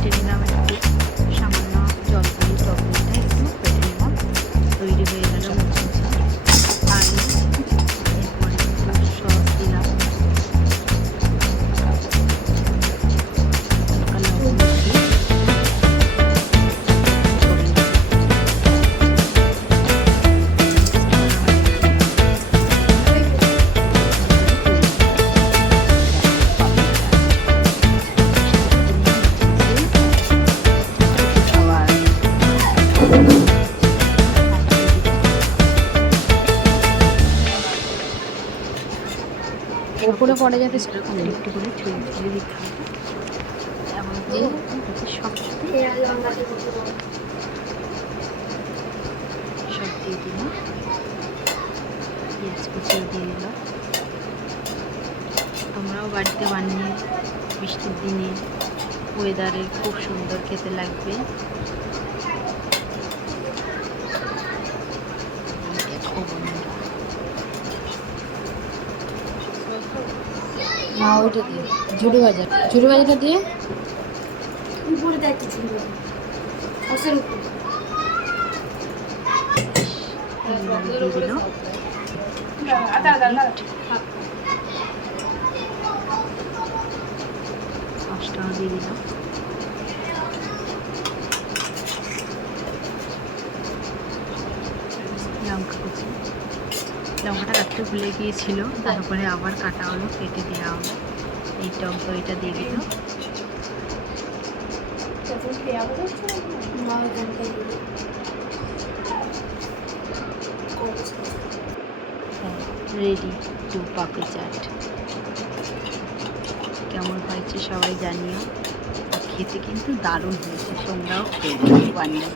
কেটে নিলাম একটু, সামান্য জলপাই টমেটোটা একটু কেটে নিলাম। তৈরি হয়ে গেল মুচমুচে আলু। এরপরে একটু সস দিলাম, হালকা লবণ দিয়ে করে নিলাম। ওপরে পড়ে যাতে সেরকম একটু করে ছড়িয়ে ছড়িয়ে দিতে হবে, এমনকি সব সব দিয়ে দিলাম। পেঁয়াজ কুচিও দিয়ে দিলাম। তোমরাও বাড়িতে বানিয়ে বৃষ্টির দিনে ওয়েদারে খুব সুন্দর খেতে লাগবে। দেখো বন্ধুরা, না ওইটা দিয়ে ঝুড়ি ভাজাটা দিয়ে উপরে দেয় কিছু সসের উপর দিয়ে দিল সসটাও দিয়ে দিলাম। লঙ্কা কুচি, লঙ্কাটা কাটতে ভুলে গিয়েছিল, তারপরে আবার কাটা হলো, কেটে দেওয়া হলো। এই টক দইটা দিয়ে দিল। রেডি টু পাপড়ি চাট। কেমন হয়েছে সবাই জানিও, আর খেতে কিন্তু দারুণ হয়েছে। তোমরাও খেয়ে বানিয়ে।